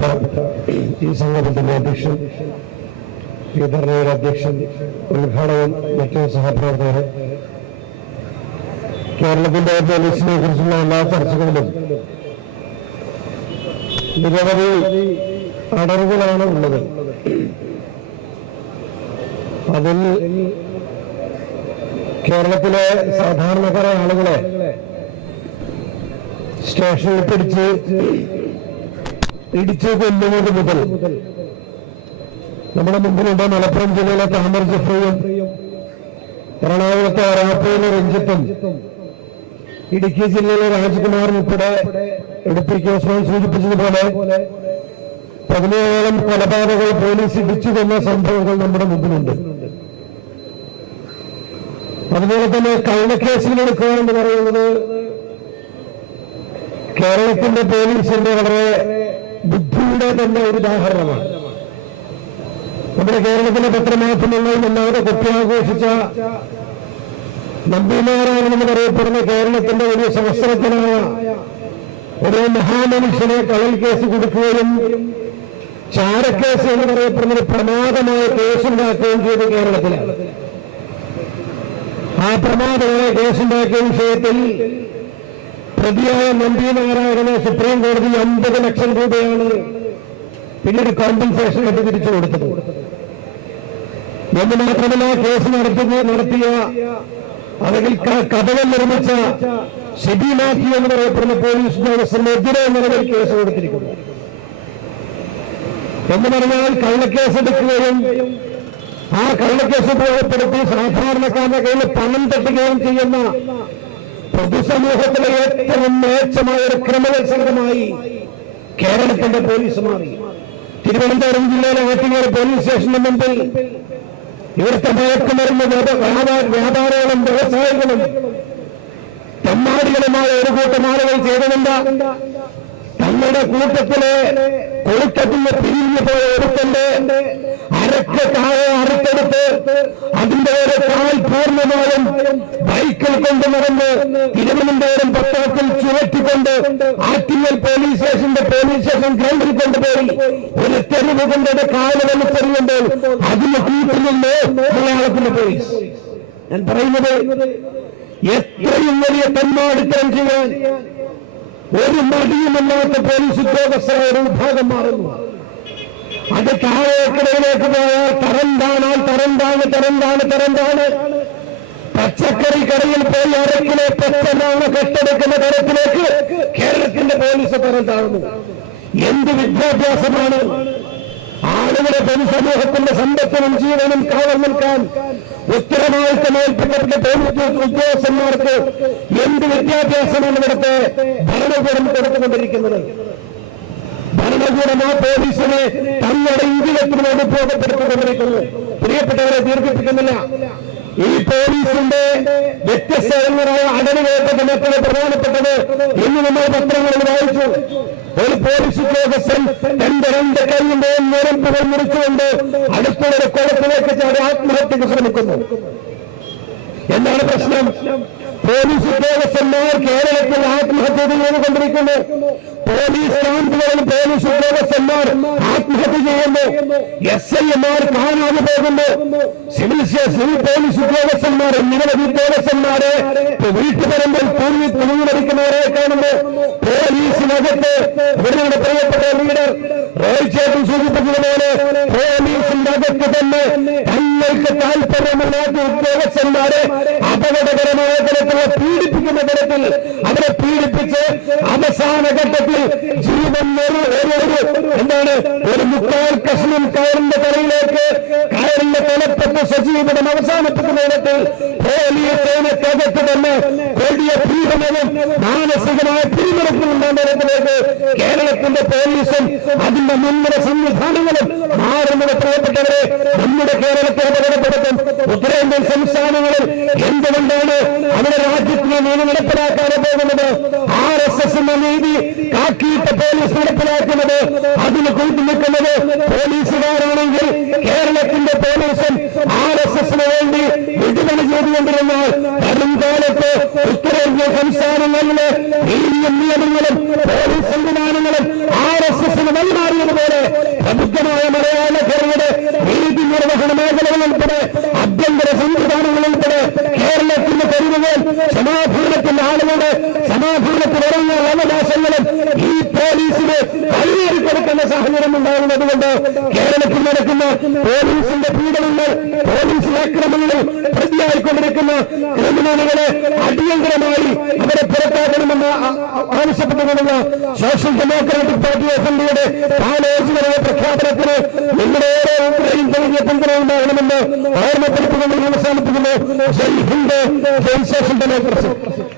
ബഹുമാനപ്പെട്ട ഈ സംഘത്തിന്റെ അധ്യക്ഷൻ ഈ ധർണയുടെ അധ്യക്ഷൻ ഉദ്ഘാടകൻ മറ്റു സഹപ്രവർത്തകരെ. കേരളത്തിന്റെ പോലീസിനെ കുറിച്ചുള്ള എല്ലാ ചർച്ചകളിലും നിരവധി അടവുകളാണ് ഉള്ളത്. അതിൽ കേരളത്തിലെ സാധാരണക്കാരായ ആളുകളെ സ്റ്റേഷനിൽ പിടിച്ച് ഇടിച്ചു കൊല്ലുന്നത് മുതൽ നമ്മുടെ മുമ്പിലുണ്ട് മലപ്പുറം ജില്ലയിലെ താമർ ജഫ്രിയും എറണാകുളത്തെ റാപ്പയിലെ രഞ്ജിത്തും ഇടുക്കി ജില്ലയിലെ രാജ്കുമാർ ഉൾപ്പെടെ എടുപ്പിക്ക് ഉസ്മാൻ സൂചിപ്പിച്ചതുപോലെ പതിനേഴോളം കൊലപാതകൾ പോലീസ് ഇടിച്ചു തന്ന സംഭവങ്ങൾ നമ്മുടെ മുമ്പിലുണ്ട്. അതുപോലെ തന്നെ കള്ളക്കേസുകൾ എടുക്കുക എന്ന് പറയുന്നത് കേരളത്തിന്റെ പോലീസിന്റെ വളരെ തന്നെ ഒരു ഉദാഹരണമാണ്. നമ്മുടെ കേരളത്തിലെ പത്രമാധ്യമങ്ങളിൽ അല്ലാതെ കൊട്ടിയാഘോഷിച്ച നമ്പിനാരായണെന്ന് പറയപ്പെടുന്ന കേരളത്തിന്റെ ഒരു സഹസ്രത്തിനായ ഒരു മഹാമനുഷ്യനെ കളൽ കേസ് കൊടുക്കുകയും ചാരക്കേസ് എന്ന് പറയപ്പെടുന്ന ഒരു പ്രമാദമായ കേസുണ്ടാക്കുകയും ചെയ്തു കേരളത്തിൽ. ആ പ്രമാദമായ കേസുണ്ടാക്കിയ വിഷയത്തിൽ പ്രതിയായ നമ്പി നാരായണനെ സുപ്രീം കോടതി അമ്പത് ലക്ഷം രൂപയാണ് പിന്നീട് കോമ്പൻസേഷൻ ആയിട്ട് തിരിച്ചു കൊടുത്തത്. എന്ന് മാത്രമല്ല കേസ് നടത്തുന്ന നടത്തിയ അല്ലെങ്കിൽ കഥകൾ നിർമ്മിച്ച ഷെബി മാത്യു എന്ന് പറയപ്പെടുന്ന പോലീസ് ഉദ്യോഗസ്ഥനെതിരെ നിലവിൽ കേസ് കൊടുത്തിരിക്കുന്നു. എന്ന് പറഞ്ഞാൽ കള്ളക്കേസ് എടുക്കുകയും ആ കള്ളക്കേസ് ഉപയോഗപ്പെടുത്തി സാധാരണക്കാരുടെ കയ്യിൽ പണം തട്ടുകയും ചെയ്യുന്ന പൊതുസമൂഹത്തിലെ ഏറ്റവും മേച്ചമായ ഒരു ക്രിമിനൽ സംഘമായി കേരളത്തിന്റെ പോലീസ് മാറി. തിരുവനന്തപുരം ജില്ലയിലെ ആറ്റിങ്ങൽ പോലീസ് സ്റ്റേഷന്റെ മുമ്പിൽ ഇവിടുത്തെ മയക്കുമരുന്ന് വ്യാപാരികളും വ്യവസായികളും തെമ്മാടികളുമായ ഒരു കൂട്ടം ആളുകൾ ചെയ്തതെന്താ തങ്ങളുടെ കൂട്ടത്തിലെ കൊളുക്കത്തിന് പിരിഞ്ഞു പോയ ഒരുത്തന്റെ അരക്ക് താഴെ അറുത്തെടുത്ത് അതിന്റെ ഒരു കാൽ പൂർണമായും ബൈക്കിൽ കൊണ്ടുനടന്ന് തിരുവനന്തപുരം പോലീസ് സ്റ്റേഷന്റെ പോലീസ് സ്റ്റേഷൻ ഗ്രൗണ്ടിൽ കൊണ്ടുപോയി. ഒരു തെരുവ് കൊണ്ടത് കാൽ വലിച്ചെറിയുമ്പോൾ അതിന് കൂട്ടിൽ നിന്ന് മലയാളത്തിന്റെ പോലീസ്. ഞാൻ പറയുന്നത് എത്രയും വലിയ തെന്മാടിത്തരം ചെയ്യാൻ ഒരു മടിയുമല്ലാത്ത പോലീസ് ഉദ്യോഗസ്ഥരെ ഒരു വിഭാഗം മാറുന്നു. അത് താഴേക്കിടയിലേക്ക് പോയാൽ തരം താണാൽ തരം താണ് തരം താണ് തരംതാണ് തരംതാണ്. പച്ചക്കറി കടയിൽ പോയി അരക്കിലെ പച്ചനാണ് കെട്ടെടുക്കുന്ന തരത്തിലേക്ക് കേരളത്തിന്റെ പോലീസ് തരം താഴ്ന്നു എന്ത് വിദ്യാഭ്യാസമാണ്? ആളുകളെ പൊതുസമൂഹത്തിന്റെ സമ്പത്തിനും ജീവനും കാവൽ നിൽക്കാൻ ഉത്തരവാദിത്തമേൽപ്പിക്കപ്പെട്ട പോലീസ് ഉദ്യോഗസ്ഥന്മാർക്ക് എന്ത് വിദ്യാഭ്യാസമാണ് ഇവിടുത്തെ ഭരണകൂടം കൊടുത്തുകൊണ്ടിരിക്കുന്നത്? ഭരണകൂടം ആ പോലീസിനെ തങ്ങളുടെ ഇംഗിതത്തിന് വേണ്ടി ഉപയോഗപ്പെടുത്തിക്കൊണ്ടിരിക്കുന്നു. പ്രിയപ്പെട്ടവരെ ദീർഘിപ്പിക്കുന്നില്ല. ഈ പോലീസിന്റെ അടലുകേറ്റ മറ്റൊരു പ്രധാനപ്പെട്ടത് ഇന്ന് നമ്മൾ പത്രങ്ങളിൽ വായിച്ചു. ഒരു പോലീസ് ഉദ്യോഗസ്ഥൻ രണ്ട് രണ്ട് കൈയിന്റെയും നിരമ്പുകൾ മുറിച്ചുകൊണ്ട് അടുത്തുള്ള കുളത്തിലേക്ക് ചാടി ആത്മഹത്യക്ക് ശ്രമിക്കുന്നു എന്താണ് പ്രശ്നം? പോലീസ് ഉദ്യോഗസ്ഥന്മാർ കേരളത്തിൽ ആത്മഹത്യ ചെയ്തുകൊണ്ടിരിക്കുന്നു. പോലീസ് ക്യാമ്പുകളിൽ പോലീസ് ഉദ്യോഗസ്ഥന്മാർ ആത്മഹത്യ ചെയ്യുന്നു. എസ് ഐമാർ കാണാതെ പോകുന്നു. സിവിൽ സിവിൽ പോലീസ് ഉദ്യോഗസ്ഥന്മാർ നിരവധി ഉദ്യോഗസ്ഥന്മാരെ വീട്ടുപരമ്പിൽ തങ്ങൾക്ക് താല്പര്യമില്ലാത്ത ഉദ്യോഗസ്ഥന്മാരെ അപകടകരമായ തരത്തിൽ പീഡിപ്പിക്കുന്ന തരത്തിൽ അവരെ പീഡിപ്പിച്ച് അവസാന ഘട്ടത്തിൽ ജീവൻ എന്താണ് ഒരു മുക്കാൽ കഷ്ണം കയറിന്റെ തലയിലേക്ക് കയറിന്റെ തലപ്പത്ത് സജീവിതം അവസാനിപ്പിക്കുന്ന തരത്തിൽ പോലീസ് സേനക്കകത്ത് തന്നെ വലിയ പീഡനവും മാനസികമായ പിരിമുറക്കുന്നുണ്ടാകുന്ന തരത്തിലേക്ക് കേരളത്തിന്റെ പോലീസും അതിന്റെ മുൻനിര സംവിധാനങ്ങളും മാറുന്നത് പ്രിയപ്പെട്ടവരെ നമ്മുടെ കേരളത്തെ അപകടപ്പെടുത്തും. ഉത്തരേന്ത്യൻ സംസ്ഥാനങ്ങളിൽ എന്തുകൊണ്ടാണ് അവിടെ രാജ്യത്തിന് നീതി നടപ്പിലാക്കാതെ പോകുന്നത്? ആർ എസ് എസ് എന്ന നീതി കാക്കിയിട്ട് പോലീസ് നടപ്പിലാക്കുന്നത്. അതിന് കൂട്ടി നിൽക്കുന്നത് പോലീസുകാരാണെങ്കിൽ കേരളത്തിന്റെ പോലീസും ആർ എസ് എസിന് വേണ്ടി വിടുതല ചെയ്തുകൊണ്ടിരുന്നാൽ വരും കാലത്ത് ഉത്തരേന്ത്യൻ സംസ്ഥാനങ്ങളിലെ നീതിയും നിയമങ്ങളും കേരളത്തിന്റെ തെരുവുകൾ സമാധാനത്തിന്റെ ആളുകളുടെ സമാധാനത്തിൽ ഇറങ്ങിയ അവകാശങ്ങളും ഈ പോലീസിന് കൈയേറി കൊടുക്കുന്ന സാഹചര്യം ഉണ്ടാകുന്നത് കൊണ്ട് കേരളത്തിൽ നടക്കുന്ന പോലീസിന്റെ പീഡനങ്ങൾ പോലീസ് ആക്രമണങ്ങൾ പ്രതിയായിക്കൊണ്ടിരിക്കുന്ന ക്രിമിനലുകളെ അടിയന്തരമായി അവരെ പുറത്താക്കണമെന്ന് ആവശ്യപ്പെട്ടുകൊണ്ടുള്ള സോഷ്യൽ ഡെമോക്രാറ്റിക് പാർട്ടി അസംബ്ലിയുടെ ആലോചനയുടെ പ്രഖ്യാപനത്തിന് നിങ്ങളുടെ ഓരോരുത്തരെയും കഴിഞ്ഞ പിന്തുണ ഉണ്ടാകണമെന്ന് ഓർമ്മപ്പെടുത്തുകൊണ്ട് അവസാനിപ്പിക്കുന്നു. ജയ് ഹിന്ദ് ജയ് സോഷ്യൽ ഡെമോക്രസി.